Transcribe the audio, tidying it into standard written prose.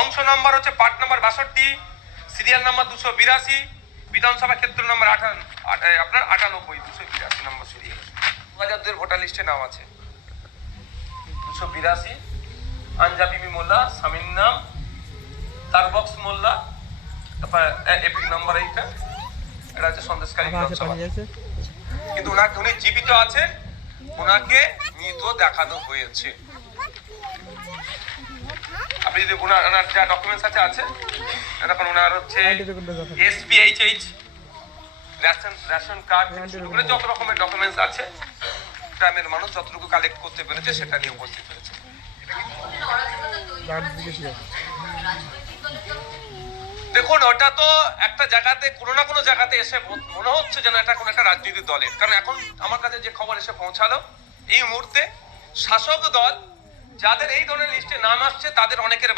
অংশ নম্বর হচ্ছে part number 62, serial number 282, বিধানসভা ক্ষেত্র নম্বর আপনার 98, 282 নম্বর সিরিয়াল। 2002 ভোটার লিস্টে নাম আছে 282, আঞ্জা বিবি মোল্লা, স্বামীর নাম তারবক্স মোল্লা, তারপর এপিক নাম্বার এইটা, এটা হচ্ছে সন্দেশকারী বিধানসভা। কিন্তু উনি জীবিত আছেন, ওনাকে মৃত দেখানো হয়েছে। আপনি যদি ওনার যা ডকুমেন্টস আছে এখন ওনার হচ্ছে এসপিএইচএইচ, রেশন কার্ড, যত রকমের ডকুমেন্টস আছে গ্রামের মানুষ যতটুকু কালেক্ট করতে পেরেছে সেটা নিয়ে উপস্থিত হয়েছে। দেখুন, ওটা তো একটা জায়গাতে কোনো না কোনো জায়গাতে এসে মনে হচ্ছে যেন এটা কোনো একটা রাজনৈতিক দলের, কারণ এখন আমার কাছে যে খবর এসে পৌঁছালো এই মুহূর্তে শাসক দল যাদের এই ধরনের লিস্টে নাম আসছে তাদের অনেকের